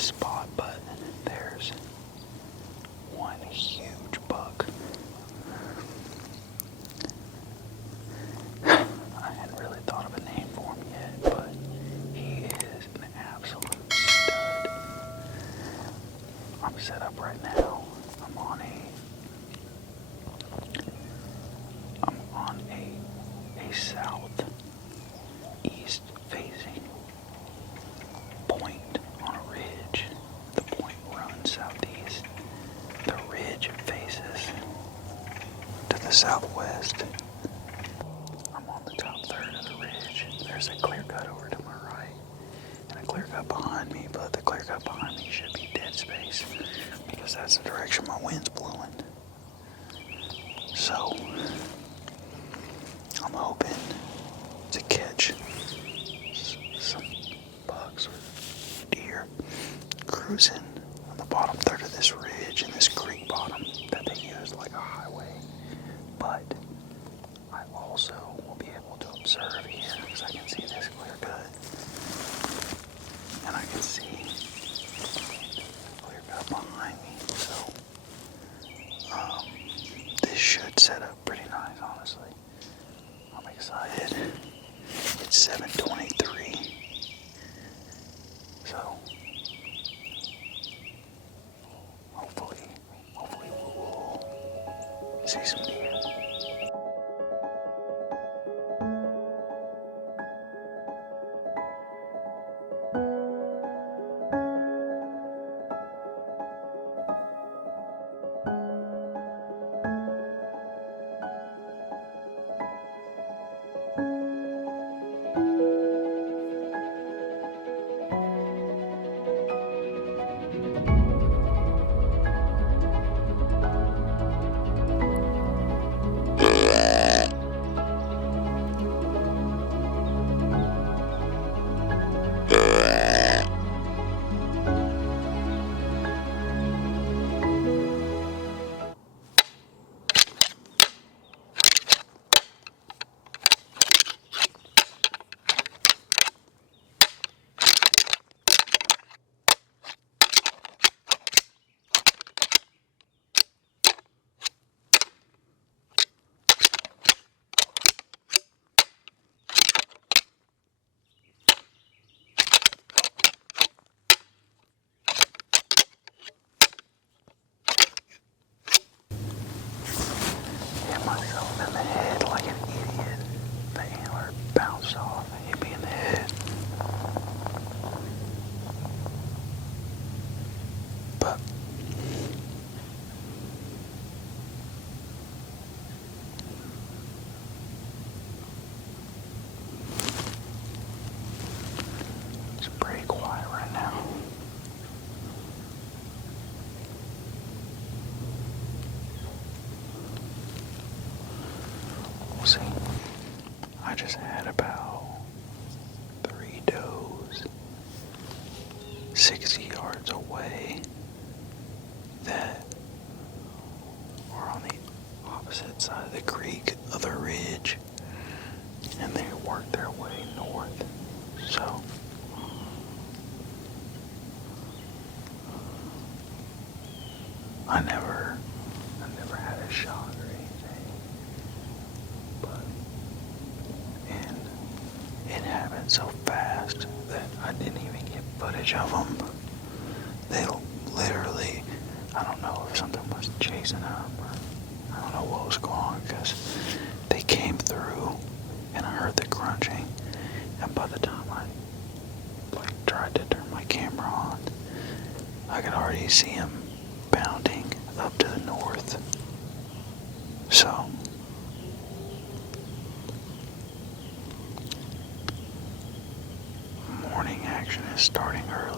this spot, but there's one huge buck. I hadn't really thought of a name for him yet, but he is an absolute stud. I'm set up right now. I'm on a southeast facing point on a ridge. The point runs southeast. The ridge faces to the southwest. I'm on the top third of the ridge. There's a clear cut over to my right and a clear cut behind me, but the clear cut behind me should be dead space because that's the direction my wind's blowing. So I'm hoping to catch some bucks or deer cruising on the bottom third of this ridge and this creek bottom that they use like a highway. But I also will be able to observe here because I can see this clear cut. And I can see clear cut behind me. So this should set up pretty nice, honestly. I'm excited. It's 7:23. So hopefully we'll see some deer. Myself in the head like an idiot. The antler bounced off and hit me in the head. But it's pretty quiet right now. We'll see. I just had about 3 does 60 yards away that are on the opposite side of the creek of the ridge, and they worked their way north. So I never had a shot or anything, but it happened so fast that I didn't even get footage of them. They literally, I don't know if something was chasing them or I don't know what was going on, because they came through and I heard the crunching, and by the time I tried to turn my camera on, I could already see them bounding up to the north. So morning action is starting early.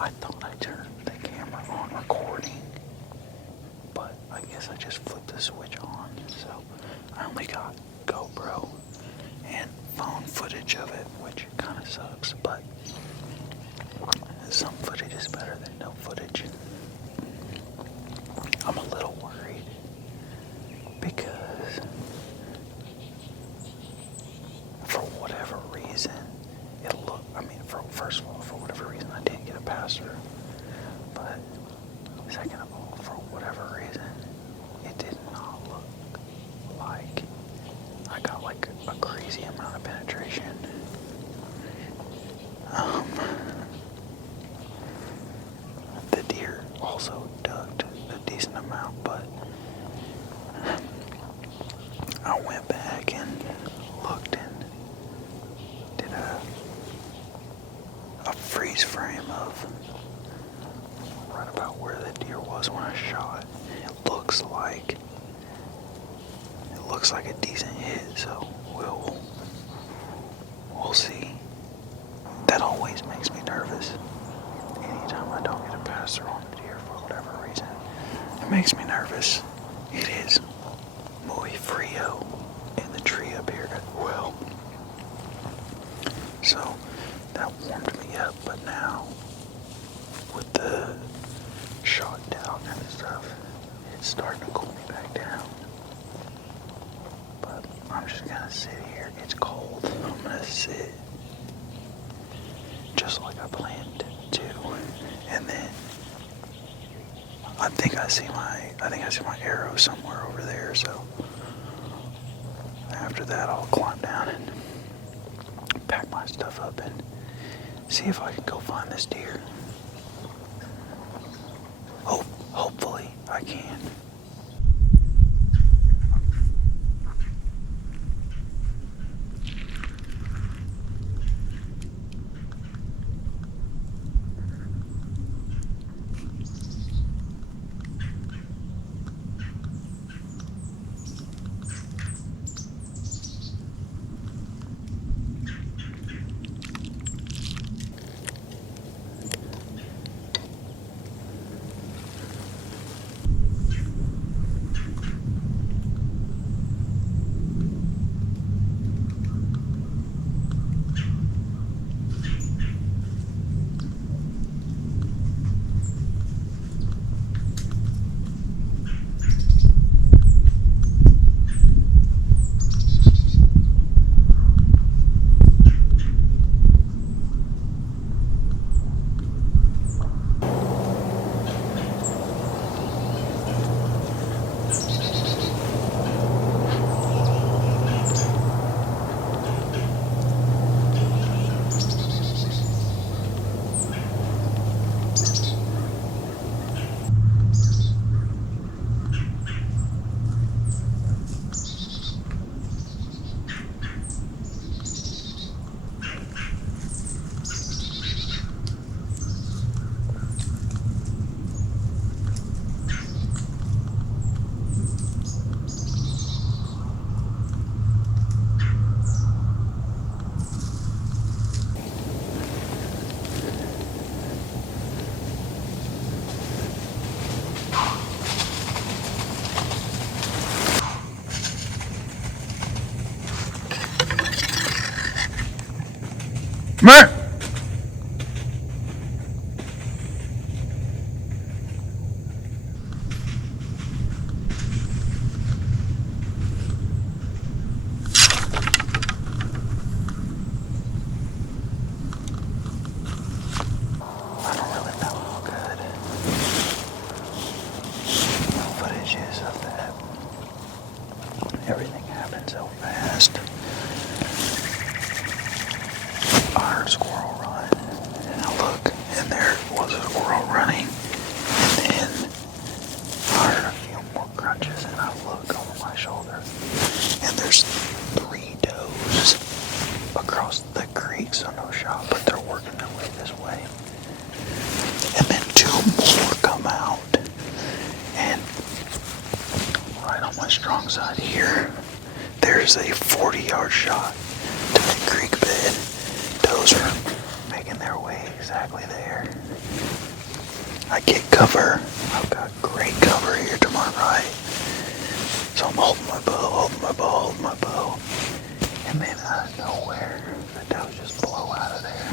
I thought I turned the camera on recording, but I guess I just flipped the switch on. So I only got GoPro and phone footage of it, which kind of sucks, but some footage is better than no footage. I'm a little worried because for whatever reason, first of all, for whatever reason, I didn't get a pass-through. But second of all, for whatever reason, it did not look like I got like a crazy amount of penetration. The deer also ducked a decent amount, but I went back and looked and did a freeze frame of right about where the deer was when I shot. It looks like a decent hit, so we'll see. That always makes me nervous. Anytime I don't get a pass through on the deer for whatever reason, it makes me nervous. It is muy frio in the tree up here at the well. So that warmed me up, but now with the shot down and stuff, it's starting to cool me back down. But I'm just gonna sit here. It's cold. I'm gonna sit just like I planned to, and then I think I see my arrow somewhere over there. So after that, I'll climb down and pack my stuff up and see if I can go find this deer. Hopefully I can. Mer! I don't really know how good footage is of that. Everything happened so fast. I heard a squirrel run, and I look, and there was a squirrel running, and then I heard a few more crunches, and I look over my shoulder, and there's 3 does across the creek, so no shot, but they're working their way this way. And then 2 more come out, and right on my strong side here, there's a 40-yard shot to the creek bed. Does are making their way exactly there. I get cover. I've got great cover here to my right. So I'm holding my bow. And then out of nowhere, the does just blow out of there.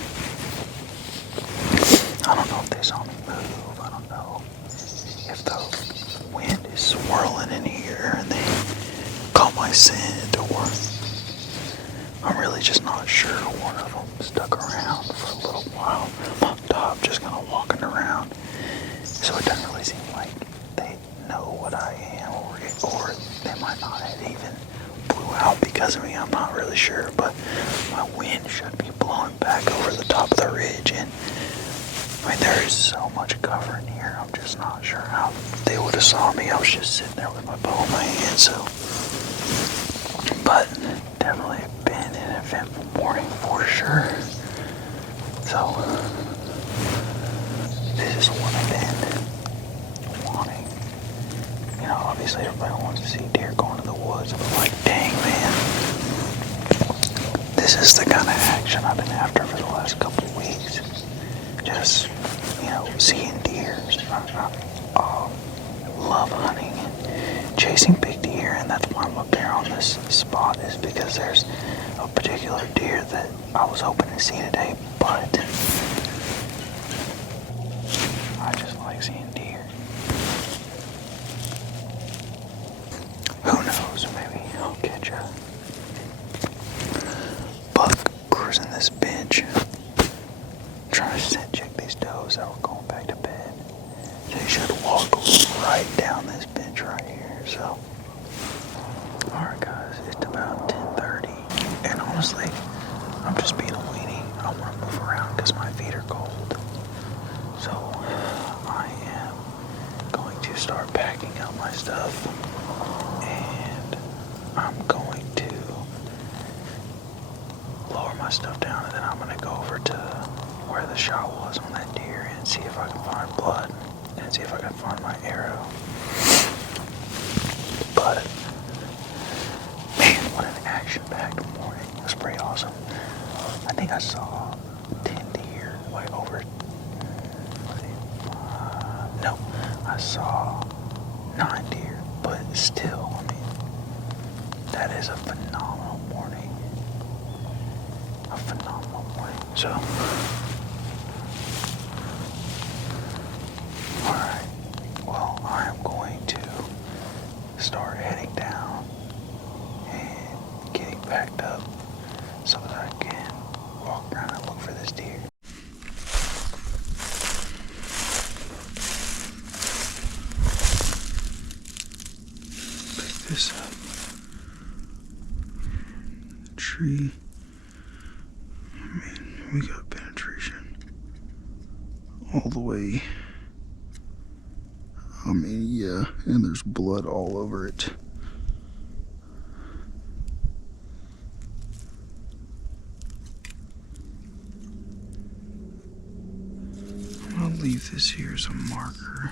I don't know if they saw me move. I don't know if the wind is swirling in here and they caught my scent, or I'm really just not sure. One of them stuck around for a little while on top, just kind of walking around. So it doesn't really seem like they know what I am, or they might not have even blew out because of me. I'm not really sure, but my wind should be blowing back over the top of the ridge, and I mean, there is so much cover in here. I'm just not sure how they would have saw me. I was just sitting there with my bow in my hand, so. But definitely been an eventful morning for sure. So this is what I've been wanting. You know, obviously everybody wants to see deer going to the woods, but like, dang man, this is the kind of action I've been after for the last couple of weeks. Just, you know, seeing deer. I love hunting and chasing big deer, and that's why I'm up here on this spot, is because there's a particular deer that I was hoping to see today, but I just like seeing deer. Who knows, maybe I'll catch a buck cruising this bench, trying to scent check these does that were going back to bed. They should walk right down this bench right here, so. Alright guys, it's about 10:30, and honestly, I'm just being a weenie. I want to move around because my feet are cold. So, I am going to start packing up my stuff, and I'm going to lower my stuff down, and then I'm going to go over to where the shot was on that deer and see if I can find blood and see if I can find my arrow. But man, what an action-packed morning. It was pretty awesome. I think I saw 10 deer, like over, no, I saw 9 deer, but still, I mean, that is a phenomenal morning. A phenomenal morning. So, alright, well, I am going to start heading down and getting packed up so that I can walk around and look for this deer. Pick this up. Tree. I mean, we got penetration all the way. I mean, yeah, and there's blood all over it. I'm gonna leave this here as a marker.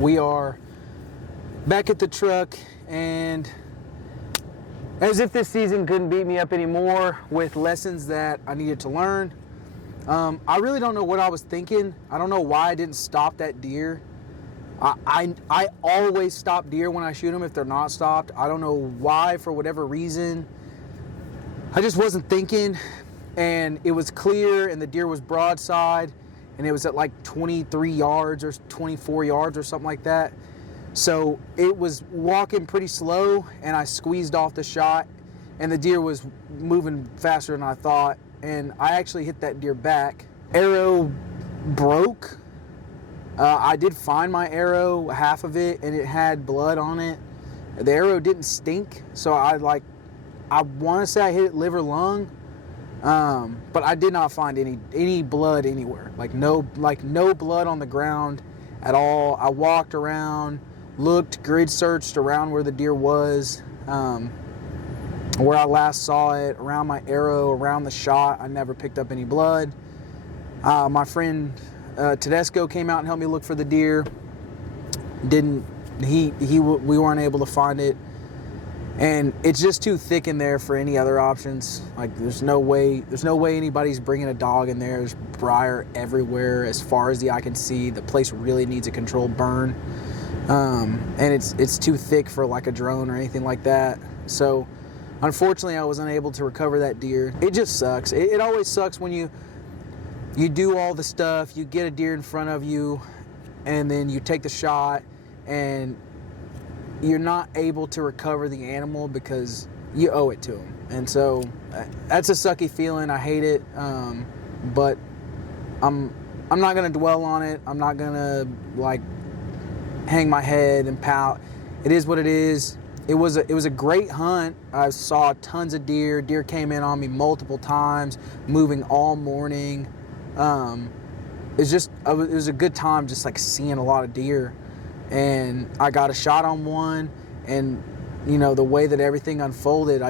We are back at the truck, and as if this season couldn't beat me up anymore with lessons that I needed to learn. I really don't know what I was thinking. I don't know why I didn't stop that deer. I always stop deer when I shoot them if they're not stopped. I don't know why, for whatever reason. I just wasn't thinking, and it was clear, and the deer was broadside, and it was at like 23 yards or 24 yards or something like that. So it was walking pretty slow, and I squeezed off the shot, and the deer was moving faster than I thought, and I actually hit that deer back. Arrow broke. I did find my arrow, half of it, and it had blood on it. The arrow didn't stink, so I want to say I hit it liver lung, but I did not find any blood anywhere. Like no blood on the ground at all. I walked around, looked, grid searched around where the deer was, where I last saw it, around my arrow, around the shot. I never picked up any blood. My friend Tedesco came out and helped me look for the deer. We weren't able to find it. and it's just too thick in there for any other options. Like there's no way anybody's bringing a dog in there. There's briar everywhere as far as the eye can see. The place really needs a controlled burn, and it's too thick for like a drone or anything like that. So unfortunately I was unable to recover that deer. It just sucks. It always sucks when you do all the stuff, you get a deer in front of you, and then you take the shot and you're not able to recover the animal because you owe it to him. And so that's a sucky feeling. I hate it, but I'm not gonna dwell on it. I'm not gonna like hang my head and pout. It is what it is. It was a great hunt. I saw tons of deer. Deer came in on me multiple times, moving all morning. It was a good time, just like seeing a lot of deer, and I got a shot on one, and you know the way that everything unfolded,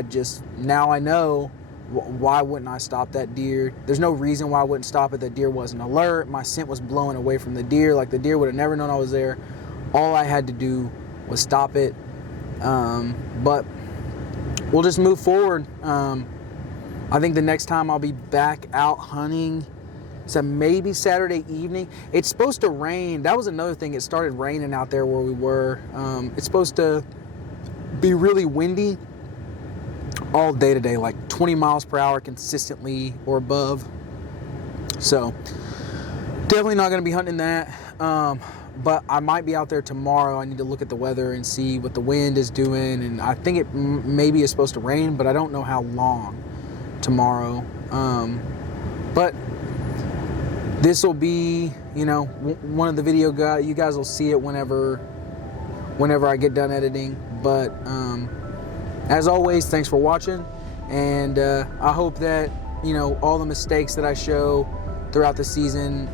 now I know why wouldn't I stop that deer. There's no reason why I wouldn't stop it. That deer wasn't alert. My scent was blowing away from the deer. Like the deer would have never known I was there. All I had to do was stop it. But we'll just move forward. I think the next time I'll be back out hunting, so maybe Saturday evening. It's supposed to rain. That was another thing. It started raining out there where we were. It's supposed to be really windy all day today, like 20 miles per hour consistently or above. So definitely not going to be hunting that. But I might be out there tomorrow. I need to look at the weather and see what the wind is doing. And I think it maybe is supposed to rain, but I don't know how long tomorrow. But this will be, one of the video guys. You guys will see it whenever I get done editing. But as always, thanks for watching, and I hope that all the mistakes that I show throughout the season,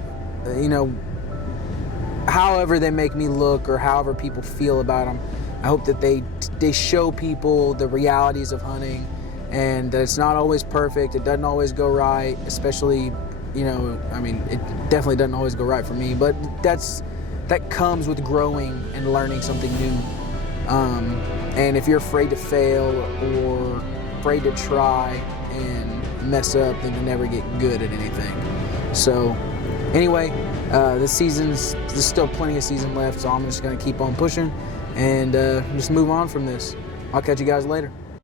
however they make me look or however people feel about them, I hope that they show people the realities of hunting, and that it's not always perfect. It doesn't always go right, especially. It definitely doesn't always go right for me, but that comes with growing and learning something new. And if you're afraid to fail or afraid to try and mess up, then you'll never get good at anything. So anyway, there's still plenty of season left, so I'm just gonna keep on pushing and just move on from this. I'll catch you guys later.